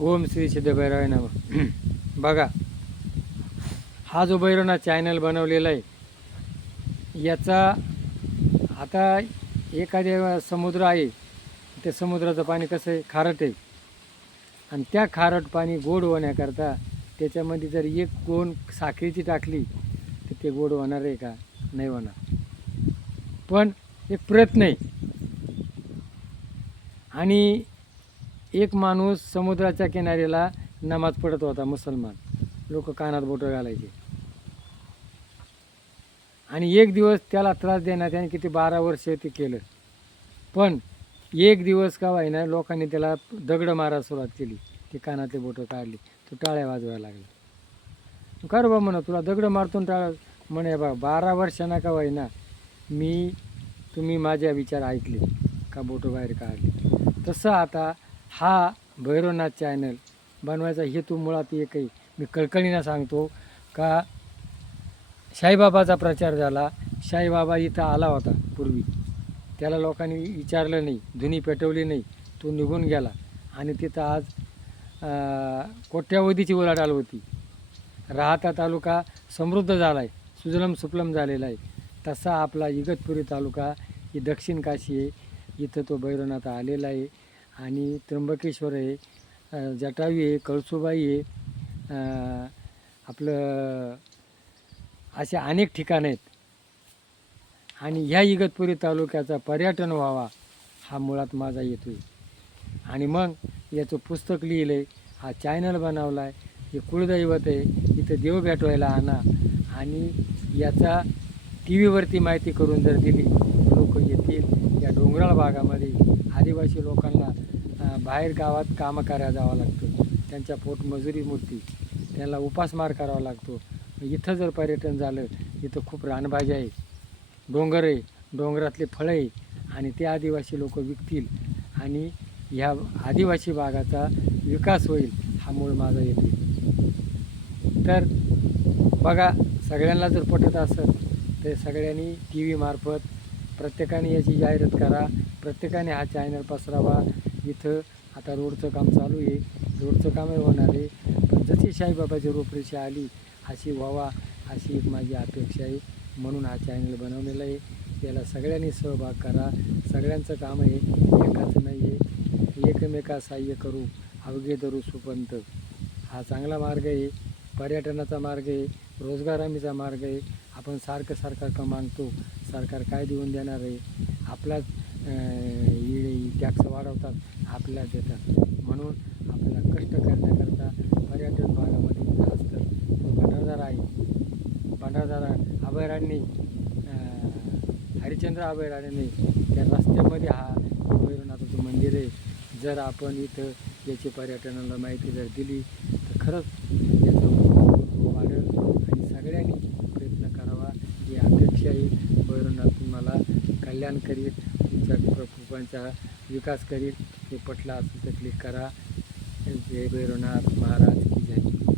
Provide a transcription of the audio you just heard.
ओम श्री सिद्ध भैरवाय नमः. बघा, हा जो भैरवनाथ चॅनल बनवलेला आहे याचा आता एखाद्या समुद्र आहे, त्या समुद्राचं पाणी कसं आहे, खारट आहे. आणि त्या खारट पाणी गोड होण्याकरता त्याच्यामध्ये जर एक गोण साखरेची टाकली तर ते गोड होणार आहे का? नाही होणार. पण एक प्रयत्न आहे. आणि एक माणूस समुद्राच्या किनाऱ्याला नमाज पडत होता, मुसलमान लोक कानात बोटं घालायचे. आणि एक दिवस त्याला त्रास देण्यात त्याने किती 12 वर्ष ते केलं. पण एक दिवस का होईना लोकांनी त्याला दगड मारायला सुरुवात केली. ते कानातले बोटं काढली, तो टाळ्या वाजवायला लागला. तू का रे बा म्हणा, तुला दगड मारतो टाळ्या म्हणे. बा 12 वर्षांना का होईना तुम्ही माझ्या विचार ऐकले का बोटं बाहेर काढले. तसं आता हा भैरवनाथ चॅनल बनवायचा हेतू मुळात एकही, मी कळकळीनं सांगतो का साईबाबाचा प्रचार झाला. साईबाबा इथं आला होता पूर्वी, त्याला लोकांनी विचारलं नाही, धुनी पेटवली नाही, तो निघून गेला. आणि तिथं आज कोट्यावधीची उलाढाल होती. राहाता तालुका समृद्ध झाला आहे, सुजलम सुफलम झालेला आहे. तसा आपला इगतपुरी तालुका ही दक्षिण काशी आहे. इथं तो भैरवनाथ आलेला आहे. आणि त्र्यंबकेश्वर आहे, जटावी आहे, कळसुबाई आहे, आपलं असे अनेक ठिकाणं आहेत. आणि ह्या इगतपुरी तालुक्याचा पर्यटन व्हावा हा मुळात माझा येतो आहे. आणि मग याचं पुस्तक लिहिलं आहे, हा चॅनल बनवला आहे. हे कुळदैवत आहे, इथं देव भेटवायला आणा. आणि याचा टी व्हीवरती माहिती करून जर दिली, लोक येतील. या डोंगराळ भागामध्ये आदिवासी लोकांना बाहेर गावात कामं करायला जावं लागतं, त्यांच्या पोटमजुरी मूर्ती, त्यांना उपासमार करावा लागतो. इथं जर पर्यटन झालं, इथं खूप रानभाज्या आहे, डोंगर आहे, डोंगरातले फळं आहे. आणि ते आदिवासी लोक विकतील आणि ह्या आदिवासी भागाचा विकास होईल हा मूळ माझा येतो. तर बघा, सगळ्यांना जर पटत असेल तर सगळ्यांनी टी व्हीमार्फत प्रत्येकाने याची जाहिरात करा, प्रत्येकाने हा चॅनल पसरावा. इथं आता रोडचं काम चालू आहे, रोडचं कामही होणार आहे. पण जशी साईबाबाची रूपरेषा आली अशी व्हावा अशी एक माझी अपेक्षा आहे. म्हणून हा चॅनल बनवलेला आहे. याला सगळ्यांनी सहभाग करा. सगळ्यांचं काम आहे, एकाचं नाही आहे. एकमेका सहाय्य करू, अवघे धरू सुपंत. हा चांगला मार्ग आहे, पर्यटनाचा मार्ग आहे, रोजगार हमीचा मार्ग आहे. आपण सारखं सरकार मागतो, सरकार काय देऊन देणार आहे? आपलाच टॅक्स वाढवतात, आपल्याला देतात. म्हणून आपल्याला कष्ट करण्याकरता पर्यटन भागामध्ये जास्त भंडारदरा आहे. भंडारदरा अभयारण्य, हरिश्चंद्र अभयारण्य, त्या रस्त्यामध्ये हा भैरवनाथाचं मंदिर आहे. जर आपण इथं याची पर्यटनाला माहिती जर दिली तर खरंच याचा वाढेल. आणि सगळ्यांनी प्रयत्न करावा ही अपेक्षा आहे. भैरवनाथ तुम्हाला कल्याण करील, तुमच्या प्रकल्पांचा विकास करील. हे पटलं असेल तर क्लिक करा. जय भैरवनाथ महाराज की जय.